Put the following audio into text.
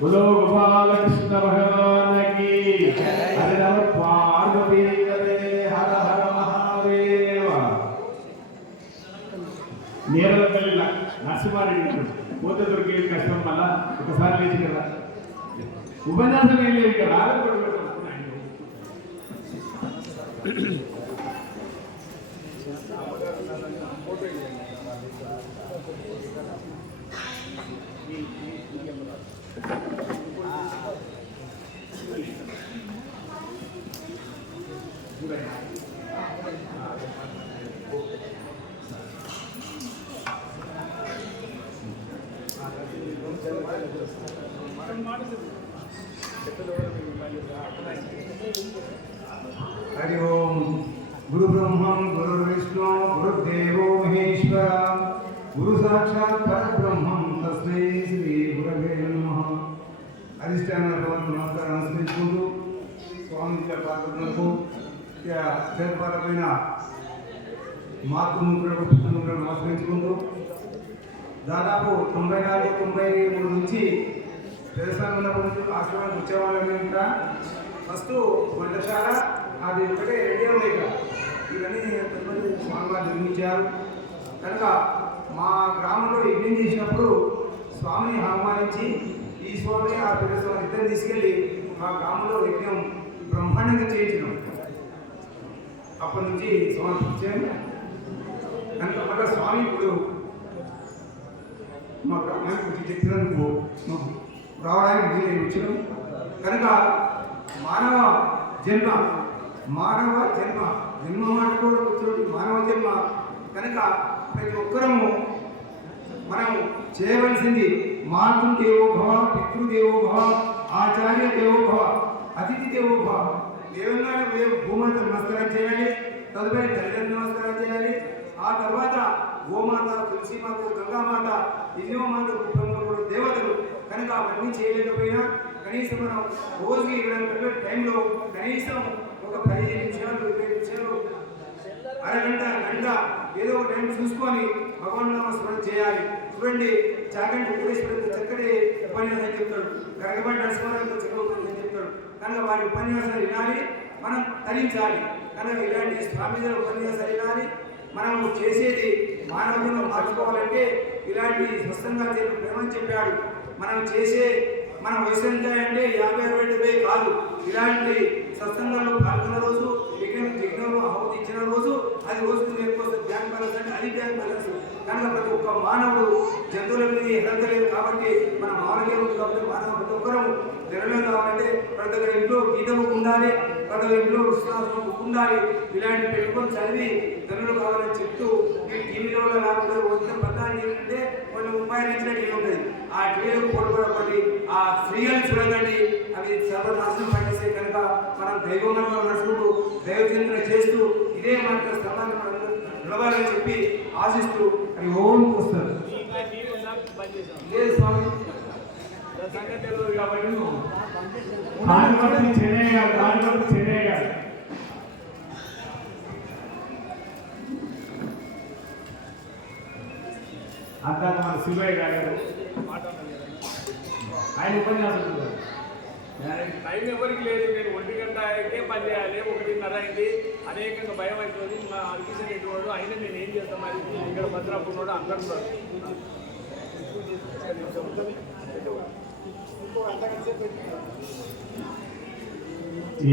बोलो गोपाल कृष्ण भगवान की हरे राम पार्वती हर हर महादेव నేరలపల్లి నరసింహారెడ్డి పోత దొరికేది కష్టం మళ్ళా ఒకసారి లేచి కదా ఉపన్యాసం ఏం లేదు ఇక్కడ हरि ओम गुरु ब्रह्म गुरु विष्णु गुरुदेवो महेश्वर गुरु साक्षात् परब्रह्म तस्मै श्री गुरवे नमः अधिष्ठान नमस्कार नमस्कరించుకుంటూ స్వామి పాదములకు చేర్పాలపైన మాతృముఖులకు పుత్రముఖులకు నమస్కరించుకుంటూ దాదాపు 94-93 నుంచి వ్యవసాయం ఉన్నప్పటి నుంచి ఆశ్రమానికి వచ్చేవాళ్ళని కూడా ఫస్ట్ వంటశాల అది ఒకటే రేడియో లేక ఇవన్నీ కొంతమంది స్వామివారు నిర్మించారు కనుక మా గ్రామంలో యజ్ఞం చేసినప్పుడు స్వామిని ఆహ్వానించి ఈ స్వామి ఆ పెద్ద స్వామి ఇద్దరు తీసుకెళ్ళి మా గ్రామంలో యజ్ఞం బ్రహ్మాండంగా చేయించినాం. అప్పటి నుంచి సమర్పించాము. కనుక మళ్ళీ స్వామి ఇప్పుడు మా గ్రామానికి వచ్చి చెప్పినందుకు రావడానికి వీలైన వచ్చినాం. కనుక మానవ జన్మ మాట్లాడుకోవడం వచ్చినటువంటి మానవ జన్మ కనుక ప్రతి ఒక్కరము మనం చేయవలసింది మాతృదేవో భవ, పితృదేవో భవ, ఆచార్య దేవో భవ, అతిథి దేవో భవ. దేవంగా భూమాత నమస్కారం చేయాలి, తదుపరి తల్లిదండ్రులు నమస్కారం చేయాలి, ఆ తర్వాత గోమాత, తులసిమాత, గంగామాత, ఎన్నో మాతలు కుటుంబంలో దేవతలు. కనుక అవన్నీ చేయలేకపోయినా కనీసం మనం రోజుకి 20 టైంలో కనీసం ఒక 15 నిమిషాలు 20 నిమిషాలు అరగంట గంట ఏదో ఒక టైం చూసుకొని భగవాన్ నామ స్మరణ చేయాలి. చూడండి, చాగంటి పురేశ్వరుడు చక్కటి ఉపన్యాసం చెప్తాడు, గరగబండి నరసింహారావు చక్కటి ఉపన్యాసం చెప్తాడు. కనుక వారి ఉపన్యాసాలు వినాలి, మనం తరించాలి. కనుక ఇలాంటి స్వామిజీల ఉపన్యాసాలు వినాలి. మనం చేసేది మానవులను మార్చుకోవాలంటే ఇలాంటి స్పష్టంగా ప్రేమని చెప్పాడు. మనం వయసు ఎంత అంటే 50-60 కాదు. ఇలాంటి సత్సంగాల్లో పాల్గొన్న రోజు, యజ్ఞంలో ఆహుతి ఇచ్చిన రోజు, అది రోజుకు ఎక్కువ బ్యాంక్ బ్యాలెన్స్ అంటే అది బ్యాంక్ బ్యాలెన్స్. కనుక ప్రతి ఒక్క మానవుడు జంతువుల మీద ఎదగలేదు కాబట్టి మన మానవులే ఉంది కాబట్టి మానవ ప్రతి ఒక్కరూ నెరవేరు కావాలంటే ప్రతి ఒక్క ఇంట్లో గీతము ఉండాలి, ప్రతి ఒక్క ఇంట్లో విశ్వాసం ఉండాలి. ఇలాంటి పెట్టుకొని చదివి ధనులు కావాలని చెప్తూ ఈ టీవీలో లేకుండా వచ్చిన పద్నాలుగు ఏంటంటే కొన్ని 30 ఇచ్చిన టీవీ ఉంటుంది. ఆ టీవీలకు పొడబడపడి ఆ స్త్రీలను చూడకండి, అవి సర్వనాశనం పట్టేసే. కనుక మనం దైవంగా నడుచుకుంటూ దైవచింతన చేస్తూ ఇదే మన స్థానాన్ని నిలవాలని చెప్పి ఆశిస్తూ అది ఓం వస్తుంది. స్వామి అంతా మన శివయ్య గారు ఆయన ఉపన్యాసం టైం ఎవరికి లేదు. నేను 1 గంట అయితే పని చేయాలి, 1:30 అయింది. అనేకంగా భయం అవుతుంది. మా అర్కిషన్ ఎటువంటి అయినా నేను ఏం చేస్తాను, మరి ఇక్కడ భద్రాపురం అందరూ ఈ